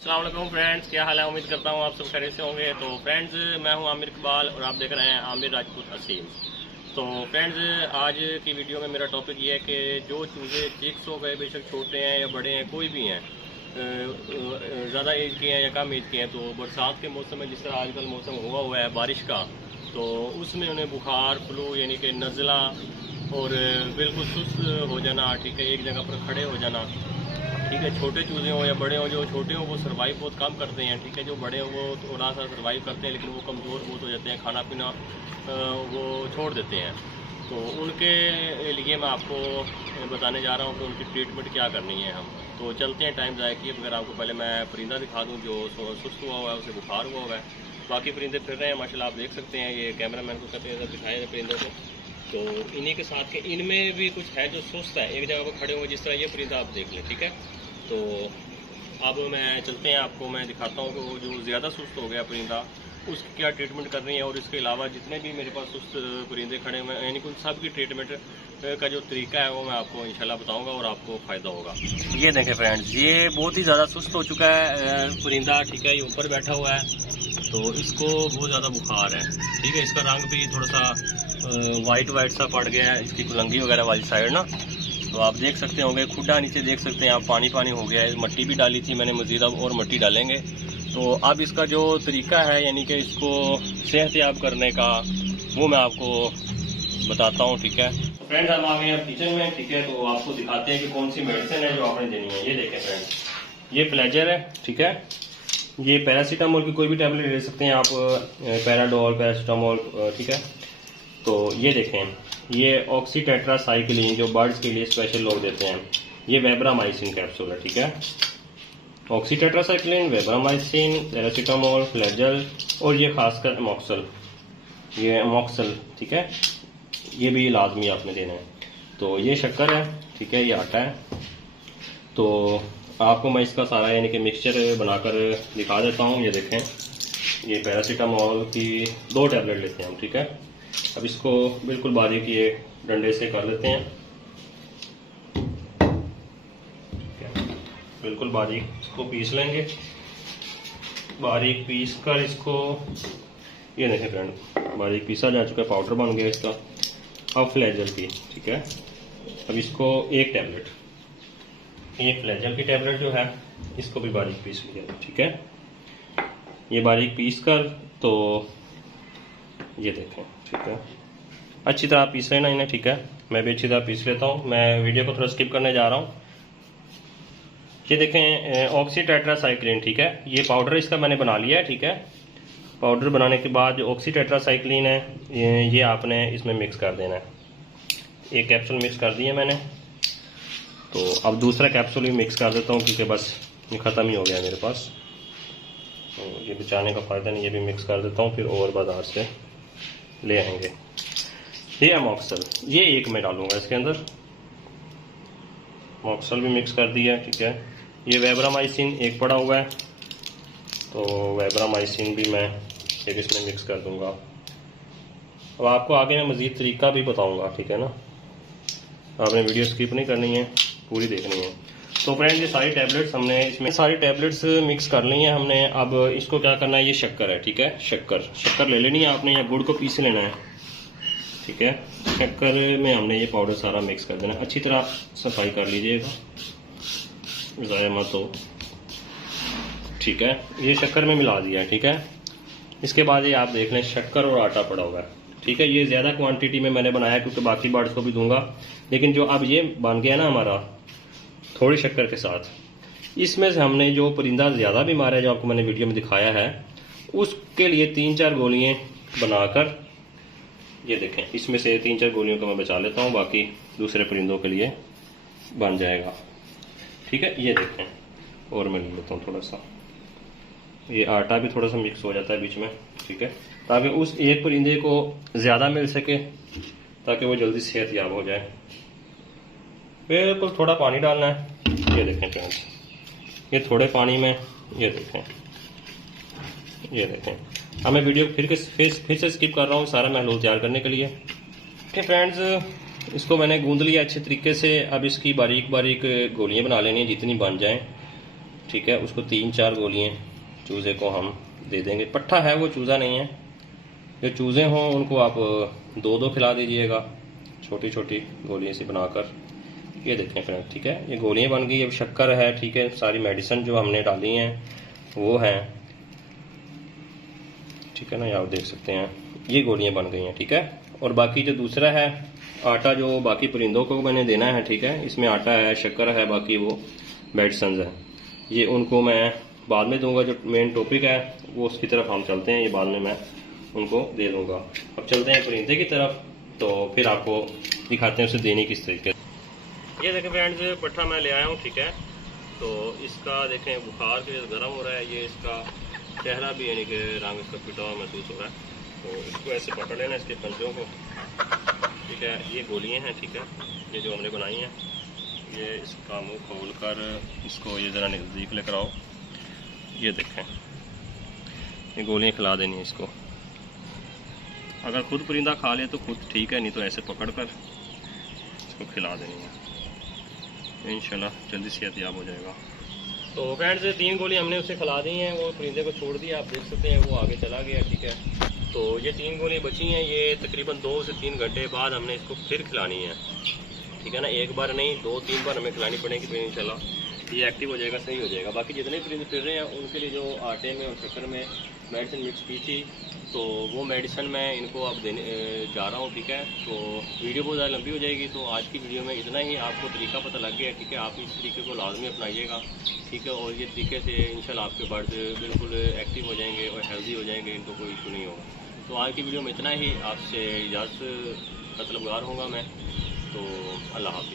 अस्सलाम वालेकुम फ्रेंड्स, क्या हाल है। उम्मीद करता हूँ आप सब खैरियत से होंगे। तो फ्रेंड्स, मैं हूँ आमिर इकबाल और आप देख रहे हैं आमिर राजपूत असीम। तो फ्रेंड्स, आज की वीडियो में मेरा टॉपिक ये है कि जो चूज़े चिक्स हो गए, बेशक छोटे हैं या बड़े हैं, कोई भी हैं, ज़्यादा एज के हैं या कम एज के हैं, तो बरसात के मौसम में जिस तरह आजकल मौसम हुआ है बारिश का, तो उसमें उन्हें बुखार, फ्लू यानी कि नज़ला और बिल्कुल सुस्त हो जाना, ठीक है, एक जगह पर खड़े हो जाना, ठीक है। छोटे चूज़े हों या बड़े हों, जो छोटे हों वो सर्वाइव बहुत कम करते हैं, ठीक है। जो बड़े हों वो थोड़ा सा सर्वाइव करते हैं, लेकिन वो कमज़ोर बहुत हो जाते हैं, खाना पीना वो छोड़ देते हैं। तो उनके लिए मैं आपको बताने जा रहा हूँ कि उनकी ट्रीटमेंट क्या करनी है। हम तो चलते हैं, टाइम ज़ाया किए बगैर आपको पहले मैं परिंदा दिखा दूँ जो सुस्त हुआ हुआ है, उसे बुखार हुआ हुआ है। बाकी परिंदे फिर रहे हैं माशाल्लाह, आप देख सकते हैं। ये कैमरा मैन को कहते हैं दिखाए परिंदों को। तो इन्हीं के साथ के इनमें भी कुछ है जो सुस्त है, एक जगह पर खड़े हुए, जिस तरह ये परिंदा आप देख लें, ठीक है। तो अब मैं चलते हैं, आपको मैं दिखाता हूँ कि वो जो ज़्यादा सुस्त हो गया परिंदा, उसकी क्या ट्रीटमेंट करनी है। और इसके अलावा जितने भी मेरे पास सुस्त परिंदे खड़े हुए हैं, यानी कि उन सब की ट्रीटमेंट का जो तरीका है वो मैं आपको इंशाल्लाह बताऊंगा और आपको फ़ायदा होगा। ये देखें फ्रेंड्स, ये बहुत ही ज़्यादा सुस्त हो चुका है परिंदा, ठीक है। ये ऊपर बैठा हुआ है, तो इसको बहुत ज़्यादा बुखार है, ठीक है। इसका रंग भी थोड़ा सा वाइट वाइट सा पड़ गया है, इसकी कुलंगी वगैरह वाली साइड ना। तो आप देख सकते होंगे, खुदा नीचे देख सकते हैं आप, पानी पानी हो गया है। मट्टी भी डाली थी मैंने, मज़ीद अब और मट्टी डालेंगे। तो अब इसका जो तरीका है, यानी कि इसको सेहतयाब करने का, वो मैं आपको बताता हूँ, ठीक है। तो फ्रेंड्स, हम आ गए हैं किचन में, ठीक है। तो आपको दिखाते हैं कि कौन सी मेडिसिन है जो आपने देनी है। ये देखें फ्रेंड्स, ये प्लेजर है, ठीक है। ये पैरासीटामोल की कोई भी टैबलेट ले सकते हैं आप, पैराडोल, पैरासीटामोल, ठीक है। तो ये देखें, ये ऑक्सीटेट्रासाइक्लिन जो बर्ड्स के लिए स्पेशल लोग देते हैं, ये वेब्रामाइसिन कैप्सूल है, ठीक है। ऑक्सीटेट्रासाइक्लिन, वेब्रामाइसिन, पैरासीटामोल, फ्लैजल और ये खासकर अमोक्सल, ये अमोक्सल, ठीक है। ये भी लाजमी आपने देना है। तो ये शक्कर है, ठीक है, ये आटा है। तो आपको मैं इसका सारा यानी कि मिक्सचर बनाकर दिखा देता हूँ। ये देखें, ये पैरासीटामोल की 2 टैबलेट लेते हैं हम, ठीक है। अब इसको बिल्कुल बारीक ये डंडे से कर लेते हैं, ठीक है। बिल्कुल बारीक इसको पीस लेंगे, बारीक पीस कर इसको, ये देखें फ्रेंड, बारीक पीसा जा चुका है, पाउडर बन गया इसका। अब फ्लैजल की, ठीक है। अब इसको एक टैबलेट, एक फ्लैजल की टैबलेट जो है, इसको भी बारीक पीस लिया, ठीक है। ये बारीक पीस कर, तो ये देखें, ठीक है, अच्छी तरह पीस लेना इन्हें, ठीक है। मैं भी अच्छी तरह पीस लेता हूँ। मैं वीडियो को थोड़ा स्किप करने जा रहा हूँ। ये देखें, ऑक्सीटेट्रासाइक्लिन, ठीक है, ये पाउडर इसका मैंने बना लिया है, ठीक है। पाउडर बनाने के बाद जो ऑक्सीटेट्रासाइक्लिन है, ये आपने इसमें मिक्स कर देना है। एक कैप्सूल मिक्स कर दिया मैंने, तो अब दूसरा कैप्सूल भी मिक्स कर देता हूँ, क्योंकि बस ये ख़त्म ही हो गया मेरे पास। तो ये बचाने का फ़ायदा नहीं, ये भी मिक्स कर देता हूँ, फिर और बाजार से ले आएंगे। ये अमोक्सल, ये एक मैं डालूंगा इसके अंदर। अमोक्सल भी मिक्स कर दिया, ठीक है। ये वेब्रामाइसिन एक पड़ा हुआ है, तो वेब्रामाइसिन भी मैं एक इसमें मिक्स कर दूंगा। अब आपको आगे मैं मज़ीद तरीका भी बताऊंगा, ठीक है ना। आपने वीडियो स्किप नहीं करनी है, पूरी देखनी है। तो फ्रेंड, ये सारी टैबलेट्स हमने इसमें सारी टैबलेट्स मिक्स कर ली हैं हमने। अब इसको क्या करना है, ये शक्कर है, ठीक है। शक्कर ले लेनी है आपने, या गुड़ को पीस लेना है, ठीक है। शक्कर में हमने ये पाउडर सारा मिक्स कर देना है। अच्छी तरह सफाई कर लीजिएगा, ज़ाया मत हो, ठीक है। ये शक्कर में मिला दिया है, ठीक है। इसके बाद ये आप देख लें, शक्कर और आटा पड़ा हुआ है, ठीक है। ये ज़्यादा क्वांटिटी में मैंने बनाया क्योंकि बाकी बर्ड्स को भी दूंगा, लेकिन जो अब ये बन गया ना हमारा थोड़ी शक्कर के साथ, इसमें से हमने जो परिंदा ज़्यादा बीमार है, जो आपको मैंने वीडियो में दिखाया है, उसके लिए 3-4 गोलियाँ बनाकर, ये देखें, इसमें से 3-4 गोलियों को मैं बचा लेता हूँ, बाकी दूसरे परिंदों के लिए बन जाएगा, ठीक है। ये देखें, और मैं ले लेता हूँ थोड़ा सा, ये आटा भी थोड़ा सा मिक्स हो जाता है बीच में, ठीक है, ताकि उस एक परिंदे को ज़्यादा मिल सके, ताकि वो जल्दी सेहतयाब हो जाए। बिल्कुल थोड़ा पानी डालना है, ये देखें फ्रेंड्स, ये थोड़े पानी में, ये देखें, ये देखें। अब मैं वीडियो फिर से स्किप कर रहा हूँ सारा महलूल तैयार करने के लिए। ठीक फ्रेंड्स, इसको मैंने गूंद लिया अच्छे तरीके से। अब इसकी बारीक बारीक गोलियां बना लेनी है, जितनी बन जाएं, ठीक है, उसको 3-4 गोलियाँ चूज़े को हम दे देंगे। पट्ठा है वो, चूज़ा नहीं है। जो चूज़े हों उनको आप 2-2 खिला दीजिएगा, छोटी छोटी गोलियाँ से बनाकर। ये देखें फ्रेंड, ठीक है, ये गोलियाँ बन गई। अब शक्कर है, ठीक है, सारी मेडिसिन जो हमने डाली हैं वो हैं, ठीक है ना, ये आप देख सकते हैं, ये गोलियाँ बन गई हैं, ठीक है। और बाकी जो दूसरा है आटा, जो बाकी परिंदों को मैंने देना है, ठीक है, इसमें आटा है, शक्कर है, बाकी वो मेडिसिन है, ये उनको मैं बाद में दूंगा। जो मेन टॉपिक है वो उसकी तरफ हम चलते हैं, ये बाद में मैं उनको दे दूंगा। अब चलते हैं परिंदे की तरफ, तो फिर आपको दिखाते हैं उसे देने किस तरीके। ये देखें फ्रेंड्स, पट्ठा मैं ले आया हूँ, ठीक है। तो इसका देखें बुखार के गर्म हो रहा है, ये इसका चेहरा भी यानी कि रंग इसका पिटा हुआ महसूस हो रहा है। तो इसको ऐसे पकड़ लेना, इसके पंजों को, ठीक है। ये गोलियाँ हैं, ठीक है, ये जो हमने बनाई हैं। ये इसका मुंह खोल कर इसको ये ज़रा नज़दीक लेकर आओ। ये देखें, ये गोलियाँ खिला देनी है इसको। अगर खुद परिंदा खा ले तो खुद ठीक है, नहीं तो ऐसे पकड़ कर इसको खिला देनी है। इंशाल्लाह जल्दी सेहतयाब हो जाएगा। तो फ्रेंड्स, 3 गोलियाँ हमने उसे खिला दी हैं, वो परिंदे को छोड़ दिया, आप देख सकते हैं वो आगे चला गया, ठीक है। तो ये 3 गोलियाँ बची हैं, ये तकरीबन 2 से 3 घंटे बाद हमने इसको फिर खिलानी है, ठीक है ना। एक बार नहीं, 2-3 बार हमें खिलानी पड़ेगी, फिर इंशाल्लाह ये एक्टिव हो जाएगा, सही हो जाएगा। बाकी जितने परिंदे फिर रहे हैं उनके लिए जो आटे में और शक्कर में मेडिसिन मिक्स की थी, तो वो मेडिसिन मैं इनको अब देने जा रहा हूँ, ठीक है। तो वीडियो बहुत ज़्यादा लंबी हो जाएगी, तो आज की वीडियो में इतना ही। आपको तरीका पता लग गया, ठीक है, आप इस तरीके को लाजमी अपनाइएगा, ठीक है। और ये तरीके से इंशाल्लाह आपके बर्ड्स बिल्कुल एक्टिव हो जाएंगे और हेल्दी हो जाएंगे, इनको कोई इशू नहीं होगा। तो आज की वीडियो में इतना ही, आपसे इजाज़त का तलबगार होगा मैं। तो अल्लाह हाफ़िज़।